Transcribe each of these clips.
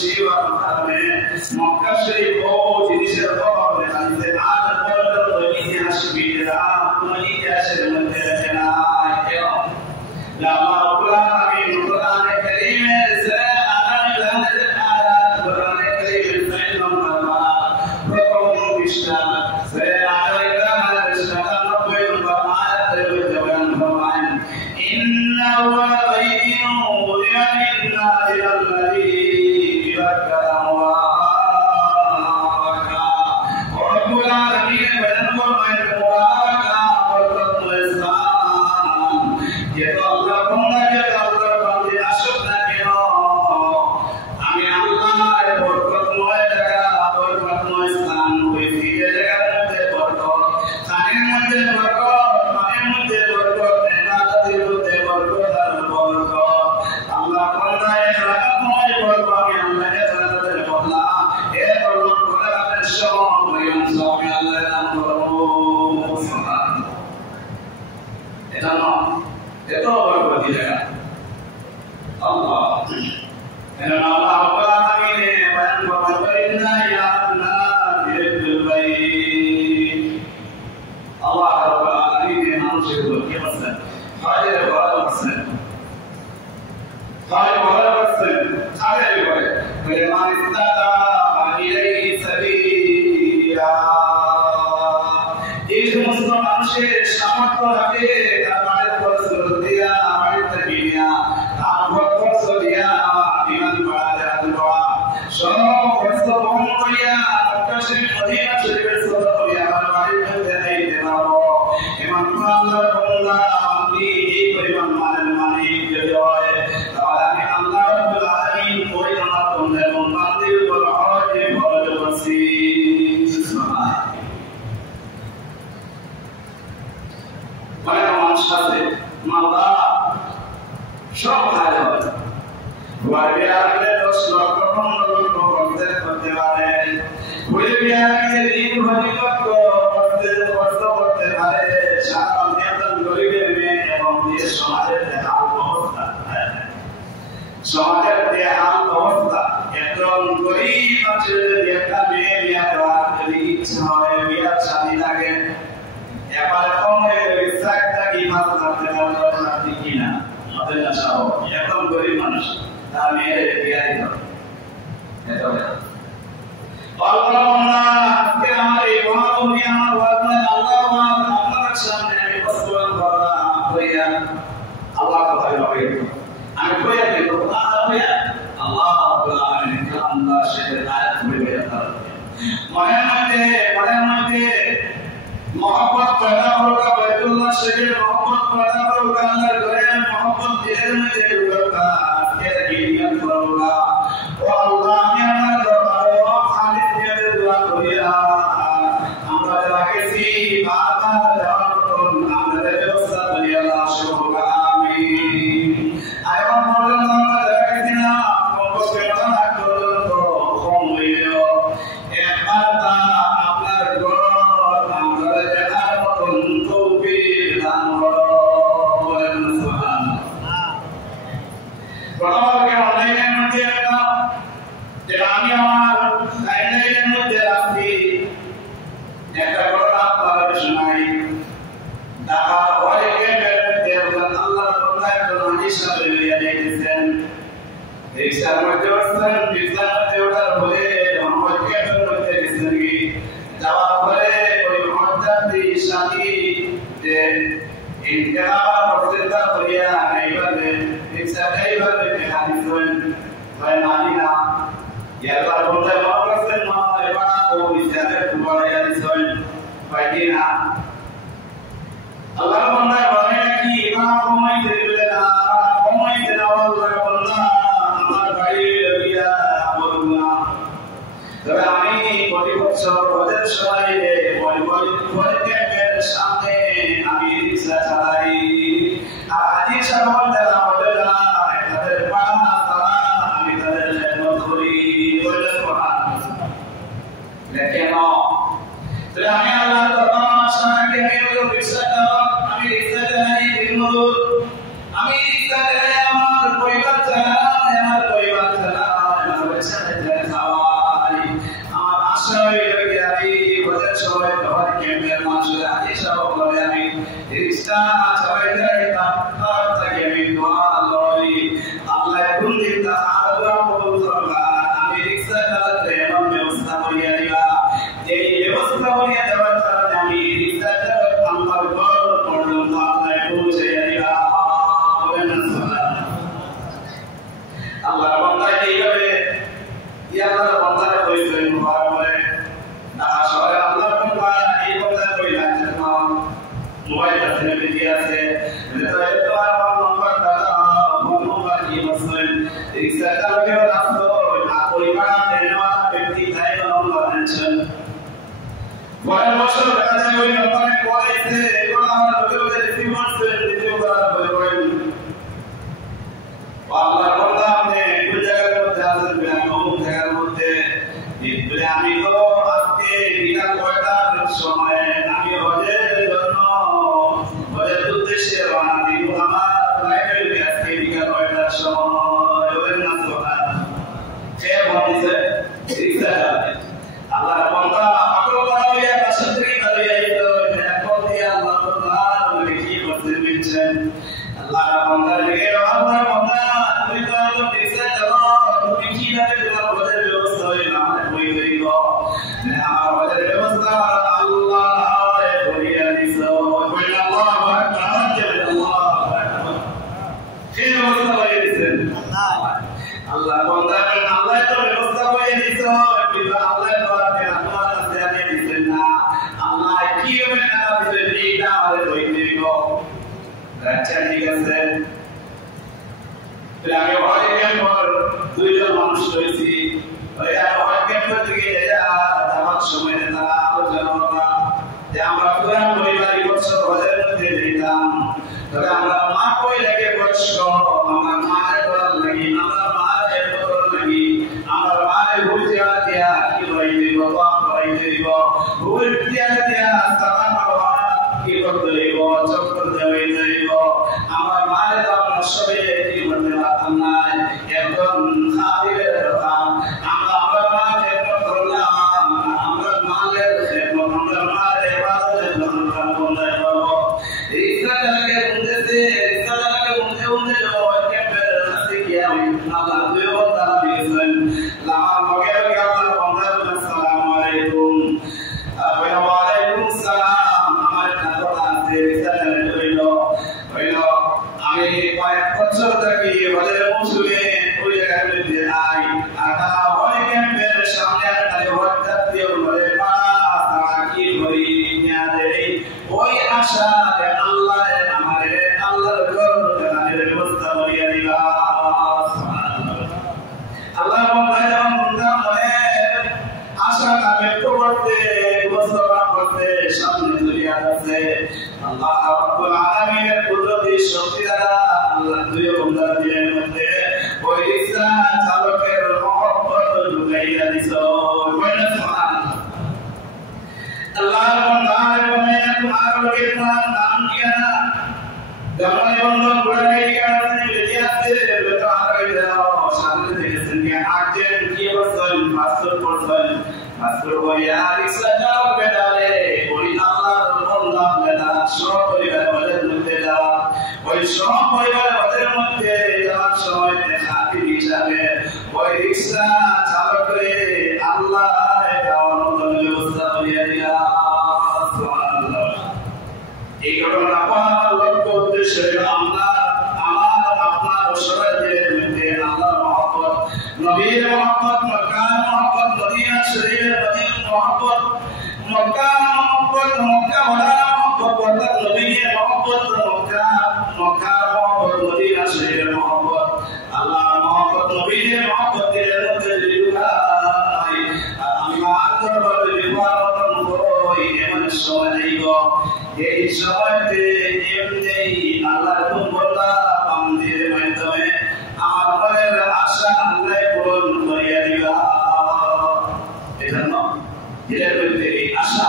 সেবার কারণে মক্কা শরীফ ও জিনিসের অভাব দেখা দিতে আজ পর্যন্ত ইতিহাসবিদরা কোনো ইতিহাসের মধ্যে লেখে না কেন আল্লাহ রাব্বুল আলামিন কোরআনে কারীমের সূরা আল-আনআমের আয়াত কোরআনে কারীমের 6 নম্বর পারা প্রথম পৃষ্ঠা সূরা আল-আনআমের 97 নম্বর আয়াতের মধ্যে বয়ান ফরমান ইন্নাহু বায়িনুন লিল্লাহি আল্লাযী বিবাক্কারা মুবারাকা রাব্বুল আলামিন বয়ান ফরমান মুবারাকা বরকতুল ইসলাম যে আল্লাহ বান্দাকে আল্লাহর বান্দে আসুক না কেন আমি আল্লাহর বরকতময় জায়গা বরকতময় স্থান হইছি এই জায়গার মধ্যে বরকত স্থানের মধ্যে বরকত মানের মধ্যে বরকত ইবাদতের মধ্যে বরকত আর বরকত আল্লাহ বান্দায় রাহমতময় বরকত আমি আল্লাহকে জানাতে বললা এ বরকত করে আপনার সব মরিয়ম সব আল্লাহর নাম করব সুবহানাল্লাহ এটা না এত বরকত জায়গা আল্লাহ এর আল্লাহ রাব্বুল আলামিন বয়ান করবেন ইয়া আল্লাহ বিল বাইত আল্লাহ রাব্বুল আলামিন মানুষের কি বলেন হাজির বড় বলেন হাজির বড় বলেন ছাড়ে বলে মান ইস্তাদা ইলাইহি সাবিলা এই সমস্ত মানুষের সামর্থ্য থাকে তার বাড়ির পরিশ্রম দিয়া বাড়ির থেকে নিয়া তার খরচ দিয়া ইমান বাড়াতে আল্লাহ সব খরচ বহন করিয়া মক্কা শরীফ মদিনা শরীফের সদর করিয়া আমার বাড়ির মধ্যে আইতে পারবো ইমান আল্লাহর বান্দা আপনি এই পরিমাণ মানেন যদি হয় তাহলে আমি আল্লাহ রাব্বুল আলামিন ওই আমার বান্দা এবং বান্দির উপর হজ ফরজ করছি সুবহানাল্লাহ অনেক মানুষ আছে মাল্লা সব ভাই হয় বিহারে 10 লক্ষ 15 লক্ষ করতে পারে ওই বিহারে দিন ভরি লক্ষ করতে পারে সারা মেয়েদের গরিবের মেয়ে এবং সমাজের হাল অবস্থা সমাজের হাল অবস্থা একজন গরিব আছে একটা মেয়ে বিয়ে করার যদি ইচ্ছা হয় বিয়ার শাদী লাগে এবার কম হয়ে গেছে একটা কি মাছ ধরতে পারবে আপনি কিনা আমাদের আশা হোক এখন গরিব মানুষ তার মেয়ের বিয়ে দিতে হবে আজকে আমার এই মহাভূমি আমার আল্লাহ আপনার সামনে আমি বাস্তবায়ন করলাম আল্লাহ কথাই হবে আমি কইয়া দেব আল্লাহ আল্লাহ সেটা আয়াত বলে মনের মধ্যে मोहब्बत पैदा होगा बैतुल्लाह शरीफ मोहब्बत पैदा होगा अल्लाह करे मोहब्बत दिल में होगा के गिनियत होगा ओ अल्लाह ने हमारा दरबार ओ खालिद ने दुआ करिया আমরা রাখেছি বাবা জান আমাদের ব্যবস্থা করি আল্লাহ শুকর আমিন আয়ো বলেন আমরা রাখেছি না মোহব্বত পেটা না করো তো কম হইলো একবার তা আপনার প্রথমে অনলাইনের মধ্যে একটা যে আমি আমার লাইনের মধ্যে রাখছি একটা ঘটনা আপনাদের শোনাই ঢাকা ওয়াই ক্যাম্পের মধ্যে আল্লাহ বান্দা একজন হাজি সাহেব লিয়ে যাইতেছেন রিকশার মধ্যে বসছেন রিকশার মধ্যে ওঠার পরে ওয়াই ক্যাম্পের মধ্যে গেছেন কি যাওয়ার পরে ওই মহাজাতি সাথী যে ইনকাম প্রসেসটা করিয়া এইভাবে রিকশা এইভাবে হাদিস হন হয় না ইয়ার বলতে মাওলাছেন মা এবার ও ইসলামে দুবারে হাদিস হন পাইতি না আল্লাহ বান্দা বলে কি ইমাম কমাই দিলে না কমাই দেনা আল্লাহ বান্দা আমার ভাই রবিয়া বলনা তবে আমি প্রতি বছর ওদের সবাইকে ক্যাম্পের সামনে আমি রিকশা চালাই আর আজি সাহেব যারা বলে না তাদের পানা তারা আমি তাদের খেদমত করি বলে সুবহানাল্লাহ লেখেন তবে আমি আল্লাহ দরবার সামনে আমি রিকশা চালাই আমি রিকশা চালাই বিমুর আমি রিকশা চালাই আমার পরিবার চালাই আমার রিকশা আল্লাহর বান্দারা কইছেন মুবারক না সবাই আল্লাহর বান্দা এই কথা কইলা জানো মোবাইল আছে বিজি আছে তো আর নম্বর দাদা ফোন নম্বর কি বসেন রিক্সা চালকে রাস্তা না পরিবার দেনওয়ালা ব্যক্তি তাই নম্বর আনছেন পরের বছর দেখা যায় ওই নম্বরে কলাইছে এগুলো আমার লোকে রিসিভ করছে দ্বিতীয় বার বলে আল্লাহর বান্দা আপনি কোন জায়গার মধ্যে আছেন আমি কোন জায়গার মধ্যে বলে আমি তো আজকে বিকাল 6টার সময় আমি হজের জন্য হজের উদ্দেশ্যে রওনা দিব আমার ফ্লাইটে আজকে বিকাল 6টার সময় ওই না সোনা সে বলেছে রিক্সা চালাতে আল্লাহর বান্দা আকল করাইয়া পাশে থেকে দাঁড়িয়ে আইতো এখন দিয়ে আল্লাহ তাআলা বলে কি করতে দিচ্ছেন আল্লাহর বান্দা লেগে আল্লাহর বান্দা তুমি তো আলো রিক্সা চালাও তুমি কি জানে তোমার হজের ব্যবস্থা হয় না কই করিব আমার হজের ব্যবস্থা আল্লাহ করিয়া দিছো কই আল্লাহু আকবার আল্লাহু আকবার কি ব্যবস্থা হয়ে দিছেন আল্লাহ বান্দা আল্লাহ তো ব্যবস্থা হয়ে দিছো কিন্তু আল্লাহ পাকে আপনার কাছে আনে দিছেন না আল্লাহ কি হবে না দিছেন এইটা আমাদের কই দিব আচ্ছা ঠিক আছে আমি হজে কেমন দুইজন মানুষ রয়েছি ওই হজ কেমন থেকে যাওয়ার সময় তারা আলোচনা করা যে আমরা পুরান পরিবারই বছর হজের মধ্যে যেতাম তবে আমরা মা কই লাগে বছর আমার মায়ের বলার লাগি আমার মায়ের বলার লাগি আমার মায়ের ভুল দেওয়া দেয়া কি করাই দিব দোয়া করাই দিব ভুল দেওয়া দেয়া সালাম বাবা কি করতে দিব চক্কর দেওয়াই দিব আমার মায়ের আমরা সবে কি করতে পারতাম না এখন খাদিরের কথা আমরা আমার মায়ের করলাম আমরা মায়ের খেদমত আমরা মায়ের ইবাদতের জন্য আমরা করব রিক্সা চালকে বুঝতে রিক্সা চালকে বুঝতে যাও ক্যাম্পের কাছে গিয়ে আল্লাহ দুই বন্ধা দিয়েছেন আমার মগে আল্লাহর বান্দা আসসালামু আলাইকুম ওয়া আলাইকুম সালাম আমার কথা আছে রিক্সা চালকে হইল আমি কয়েক বছর থেকে হজের মৌসুমে ওই জায়গায় মধ্যে আই আর তারা ওই ক্যাম্পের সামনে একটা হজ জাতীয় বলে পাড়া কি করি ওই আশা আল্লাহ আমাদের আল্লাহর ঘরের ব্যবস্থা করিয়া দিবা আল্লাহ আশাটা ব্যক্ত করতে ব্যবস্থা করতে সামনে দুনিয়া আছে আল্লাহ রাব্বুল আলামিনের কুদরতি শক্তি দ্বারা আল্লাহ দুই বান্দার দিলের মধ্যে ওই রিক্সা চালকের মহব্বত ঢুকাইয়া দিছো কইনা সুবহানাল্লাহ আল্লাহর বান্দার মনে তোমার লগে তোমার নাম দিয়া জামানে বন্ধন গুড়াই কারণে বেঁচে আছে বেটা আগে দাও সামনে থেকে সঙ্গে আজেন কি বসল মাসুর পড়ছল মাসুর বইয়া রিক্সা চালক বেটারে ওই আল্লাহর বান্দা বেটা সব পরিবার ওদের মধ্যে যাওয়া ওই সব পরিবার ওদের মধ্যে যাওয়ার সময় খাতির হিসাবে ওই রিক্সা চালকরে আল্লাহ দেওয়ার ব্যবস্থা করিয়া দিলা সুবহানাল্লাহ এই ঘটনা আমার লক্ষ্য উদ্দেশ্য আমার আপনার সরাইদের মধ্যে আল্লাহর মহব্বত নবীর মহব্বত মক্কার মহব্বত মদিনা শরীফের মহব্বত মক্কার মহব্বত মক্কা ওয়ালার মহব্বত অর্থাৎ নবীর মহব্বত মক্কার মহব্বত মদিনা শরীফের মহব্বত আল্লাহর মহব্বত নবীর মহব্বতের মধ্যে লুকাই আল্লাহ দরবারে বিবাদত করই এমন সময় নেইব এই সময়তে এমনি আল্লাহর বান্দা বান্দির মাধ্যমে আমার মনের আশা আল্লাহ পূরণ করিয়া দিবা এজন্য দিলের মধ্যে এই আশা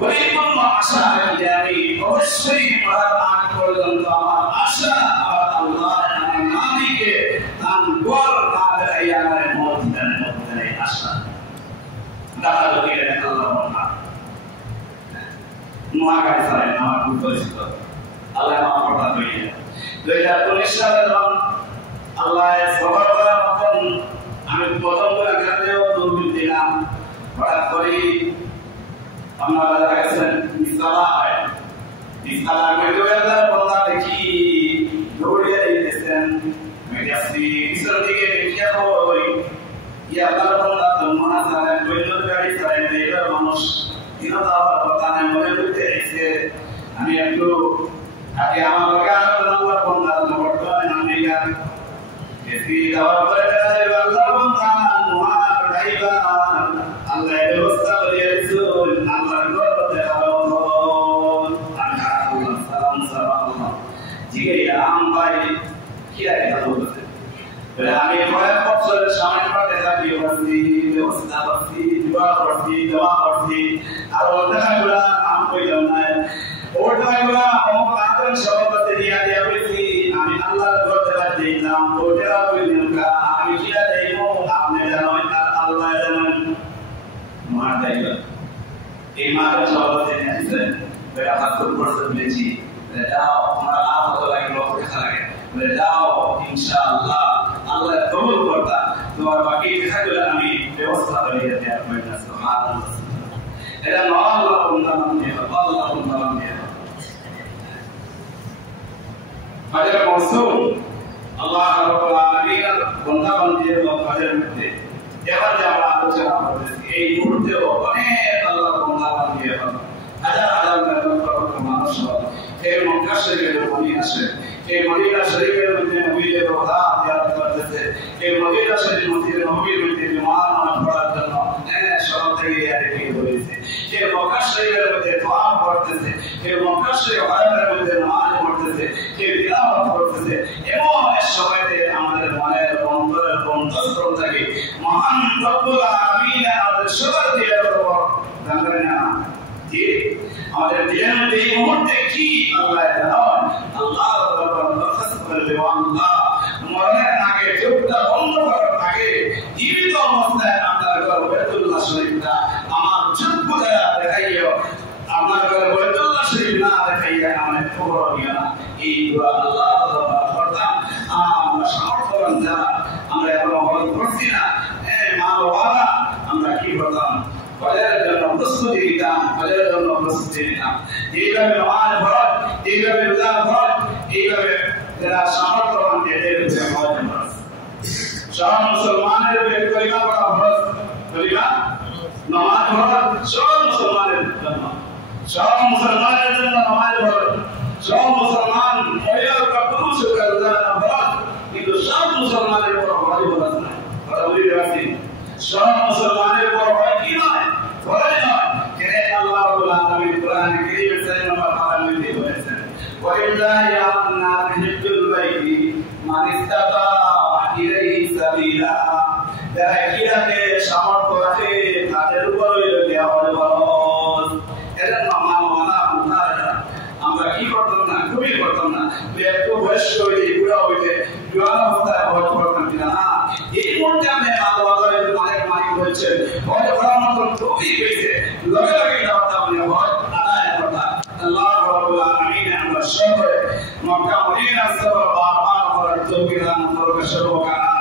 পরিপূর্ণ আশা রাখলে আমি অবশ্যই মরার আগ পর্যন্ত আমার আশা আমার আল্লাহ আমার মালিকে তার গর না দেখাইয়া আমার মত দেন আশা দেখা লোকে আল্লাহ বান্দা নোয়াগাড়ি চালায় আমার খুব পরিচিত আল্লাহ মাফ করতা করিয়া 2019 সালে যখন আল্লাহ সবার করার মতন আমি প্রথম করে গ্রামেও দৌড় দিলাম হঠাৎ করে আপনারা দেখেছেন ইসলামা হয় ইসলামা মেডিকেলের বন্ধা দেখি দৌড়িয়ে দিতেছেন মেডিয়াসি পিছন দিকে দেখিয়া ওই ইয়া আল্লাহর বান্দা তোমরা সালাম বইলো গাড়ি চালায় এইবার মানুষ দিন দাওয়ার কথা না মনে করতে এসে আমি একটু আগে আমার লগে আল্লাহর বান্দা বর্তমানে আমি গান এসি দাওয়ার করে আল্লাহর বান্দা মহান ড্রাইভার আল্লাহ ব্যবস্থা করে রাসূল আল্লাহর ঘরে আলো আল্লাহ সালাম সালাম জিগে আম ভাই কি আছে বলতে আমি কয়েক বছরের সামনে পড়ে থাকি ব্যবস্থা করছি দোয়া করছি আর ওটাগুলা নাম কইলাম না ওটাগুলা আমার আদম সভাপতি দিয়া বলছি আমি আল্লাহর ঘরে যাইতাম ওটা কইলাম আমি কি যাইবো আপনি জানেন আল্লাহ জানেন মার যাইবা এই মার সভাপতি আছে বেটা পাঁচশো বছর বেঁচি যাও আমরা কত লাগে লক্ষ টাকা লাগে যাও ইনশাআল্লাহ আল্লাহ কবুল করতা তোমার বাকি টাকাগুলো আমি ব্যবস্থা করে দিতে পারবো সুবহানাল্লাহ এটা আল্লাহ ফাজর মৌসুম আল্লাহ রাব্বুল আলামিন বন্দা বান্দিদের ফাজর মধ্যে এবার যে আমরা আলোচনা করতেছি এই মুহূর্তে অনেক আল্লাহ বন্দা বান্দিদের হাজার হাজার মানুষ এই মক্কা শরীফের মধ্যে আসে এই মদিনা শরীফের মধ্যে নবীদের কথা জিয়ারত করতেছে এই মদিনা শরীফের মধ্যে নবীর মধ্যে বিমান পড়ার জন্য সব থেকে ইয়ারে হয়েছে এই মক্কা শরীফের মধ্যে দোয়া করতেছে এই মক্কা শরীফের মধ্যে নামাজ পড়তেছে এই তিলাওয়াত করতেছে এবং এই সময়তে আমাদের মনের অন্তরের অন্তঃস্থল থেকে মহান রব্বুল আলামিন আমাদের সবার দিয়ে জানেন না যে আমাদের দিনের মধ্যে এই মুহূর্তে কি আল্লাহ জানেন আল্লাহ আল্লাহ মরণের আগে চোখটা বন্ধ করার আগে জীবিত অবস্থায় আপনার ঘর বাইতুল্লাহ শরীফটা আমার চোখ বুঝে দেখাইও আপনার ঘর বাইতুল্লাহ শরীফ না দেখাইয়া আমাদের খবর নিও না এই দোয়া আল্লাহ করতাম আমরা সামর্থ্যবান যারা আমরা এখনো হল করছি না মা বাবারা আমরা কি করতাম ফজরের জন্য প্রস্তুতি নিতাম এইভাবে নামাজ পড়া এইভাবে রোজা পড়া এইভাবে যারা সামর্থ্যবান এদের সব মুসলমানের কলিমা পড়া ফরজ কলিমা নামাজ পড়া সব মুসলমানের জন্য নামাজ পড়া সব মুসলমান মহিলা বা পুরুষ রোজা ফরজ কিন্তু সব মুসলমানের উপর ফরজ না কথা বলি রাখি সব মুসলমানের উপর হয় কি নয় ফরজ নয় কেন আল্লাহ রাব্বুল আলামিন কোরআন কারীমের 4 নম্বর পারার মধ্যে বলেছেন ওয়ালিল্লাহি আ'লানা হিজ্জুল বাইতি মান ইসতাতা ইলাইহি সাবিলা যারা কিরাকে সামর্থ্য রাখে তাদের উপর হইল দেওয়া ফরজ এর মানা আমরা কি করতাম না খুবই করতাম না একটু বয়স্ক হইলে বুড়া হইলে জোয়ান অবস্থায় হজ করতাম কিনা না এই মুহূর্তে আমি আল্লাহ অনেক মালিক বলছেন হজ করার মতো খুবই পেয়েছে লগে লগে হজ আদায় করতাম আল্লাহ রাব্বুল আলামিন আমরা সবাই মক্কা মদিনা সফর বারবার করার তৌফিক দান করুন সর্বকাল